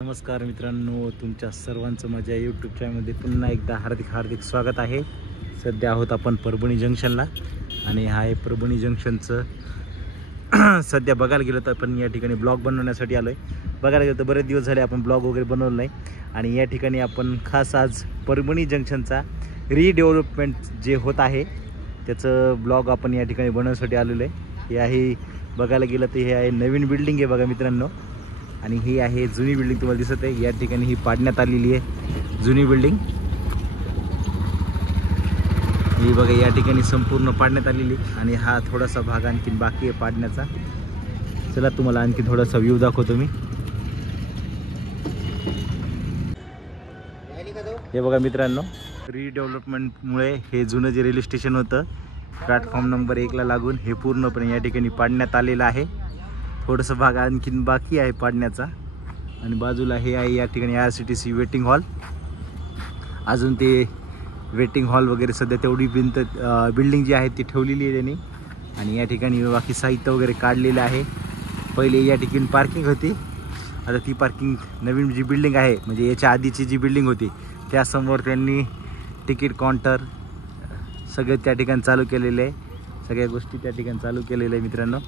नमस्कार मित्रांनो, तुमच्या सर्वांचं माझ्या यूट्यूब चॅनलमध्ये पुन्हा एकदा हार्दिक स्वागत आहे। सध्या आहोत आपण परभणी जंक्शनला आणि हा आहे परभणी जंक्शनचं सध्या बघायला गेलो तर आपण या ठिकाणी ब्लॉग बनवण्यासाठी आलो आहे। बघायला गेलो तर बरेच दिवस झाले आपण ब्लॉग वगैरे बनवलं नाही आणि या ठिकाणी आपण खास आज परभणी जंक्शनचा रिडेव्हलपमेंट जे होत आहे त्याचं ब्लॉग आपण या ठिकाणी बनवण्यासाठी आलेलो आहे। हे आहे बघायला गेलं तर हे आहे नवीन बिल्डिंग आहे बघा मित्रांनो, आणि ही आहे जुनी बिल्डिंग तुम्हाला दिसत आहे। या ठिकाणी ही पाडण्यात आलेली आहे जुनी बिल्डिंग, ही बघा या ठिकाणी संपूर्ण पाडण्यात आलेली आणि हा थोडासा भाग आणखी बाकी आहे पाडण्याचा। चला तुम्हाला आणखी थोडासा व्ह्यू दाखवतो मी। हे बघा मित्रांनो, रिडेव्हलपमेंटमुळे हे जुनं जे रेल्वे स्टेशन होतं प्लॅटफॉर्म नंबर 1 ला लागून हे पूर्णपणे या ठिकाणी पाडण्यात आलेलं आहे। थोडंसं भाग आणखीन बाकी आहे पाडण्याचा आणि बाजूला हे आहे या ठिकाणी RCTC वेटिंग हॉल। अजून ते वेटिंग हॉल वगैरे सध्या तेवढी बिल्डिंग जी आहे ती ठेवलेली आहे त्यांनी, आणि या ठिकाणी बाकी साहित्य वगैरे काढलेलं आहे। पहिले या ठिकाणी पार्किंग होती, आता ती पार्किंग नवीन जी बिल्डिंग आहे म्हणजे याच्या आधीची जी बिल्डिंग होती त्यासमोर त्यांनी तिकीट काउंटर सगळे त्या ठिकाणी चालू केलेले आहे। सगळ्या गोष्टी त्या ठिकाणी चालू केलेल्या आहे मित्रांनो।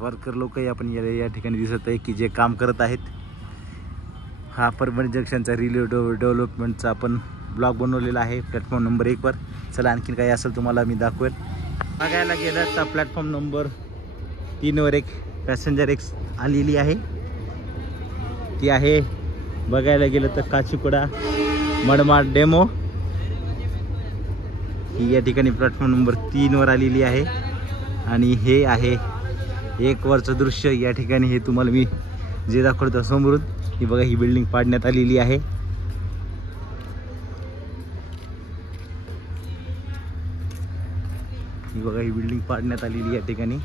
वर्कर लोकही आपण या ठिकाणी दिसत आहे की जे काम करत आहेत। हा परभणी जंक्शनचा डेव्हलपमेंटचा आपण ब्लॉग बनवलेला आहे प्लॅटफॉर्म नंबर 1 वर। चला आणखीन काही असेल तुम्हाला मी दाखवेल। बघायला गेलं तर प्लॅटफॉर्म नंबर 3 वर एक पॅसेंजर आलेली आहे, ती आहे बघायला गेलं तर काचीकुडा मडमाड डेमो। ही या ठिकाणी प्लॅटफॉर्म नंबर 3 वर आलेली आहे आणि हे आहे 1 वरचं दृश्य। या ठिकाणी हे तुम्हाला मी जे दाखवतो समोरून, ही बघा ही बिल्डिंग पाडण्यात आलेली आहे। ही बघा ही बिल्डिंग पाडण्यात आलेली या ठिकाणी,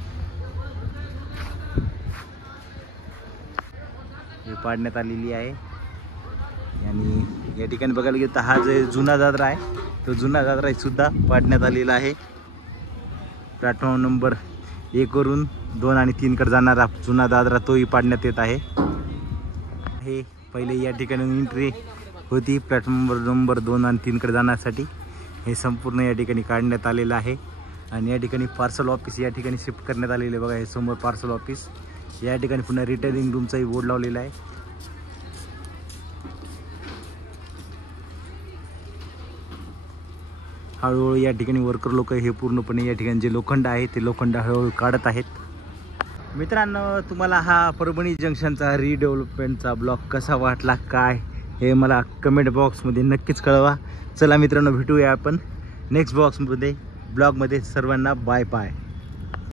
हे पाडण्यात आलेली आहे। आणि या ठिकाणी बघायला गेलं तर हा जो जुना दादरा आहे तो जुना दादरा सुद्धा पाडण्यात आलेला आहे। प्लॅटफॉर्म नंबर 1 वरून 2 आणि 3 कडे जाणारा जुना दादरा तोही पाडण्यात येत आहे। हे पहिले या ठिकाणी एंट्री होती प्लॅटफॉर्म नंबर 2 आणि 3 कडे जाण्यासाठी, हे संपूर्ण या ठिकाणी काढण्यात आलेलं आहे। आणि या ठिकाणी पार्सल ऑफिस या ठिकाणी शिफ्ट करण्यात आलेले बघा, हे समोर पार्सल ऑफिस। या ठिकाणी पुन्हा रिटेलिंग रूमचाही बोर्ड लावलेला आहे। हळूहळू या ठिकाणी वर्कर लोक हे पूर्णपणे या ठिकाणी जे लोखंड आहे ते लोखंड हळूहळू काढत आहेत। मित्रांनो, तुम्हाला हा परभणी जंक्शनचा रिडेव्हलपमेंटचा ब्लॉग कसा वाटला काय हे मला कमेंट बॉक्समध्ये नक्कीच कळवा। चला मित्रांनो, भेटूया आपण नेक्स्ट ब्लॉगमध्ये। सर्वांना बाय बाय।